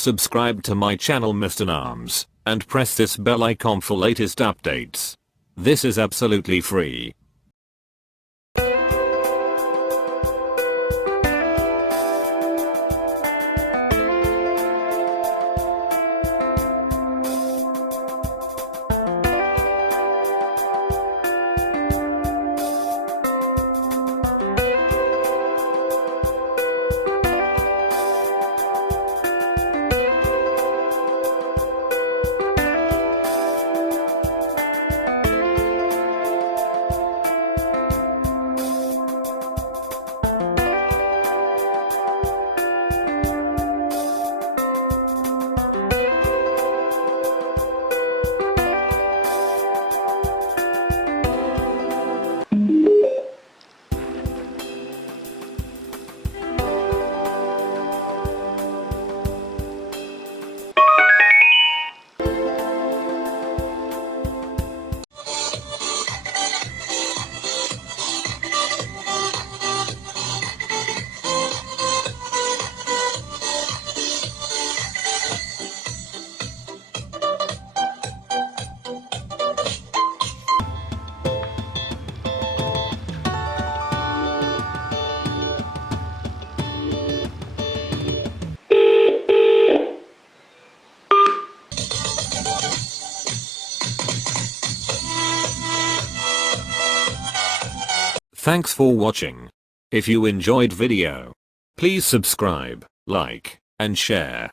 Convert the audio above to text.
Subscribe to my channel MrNams, and press this bell icon for latest updates. This is absolutely free. Thanks for watching. If you enjoyed video, please subscribe, like, and share.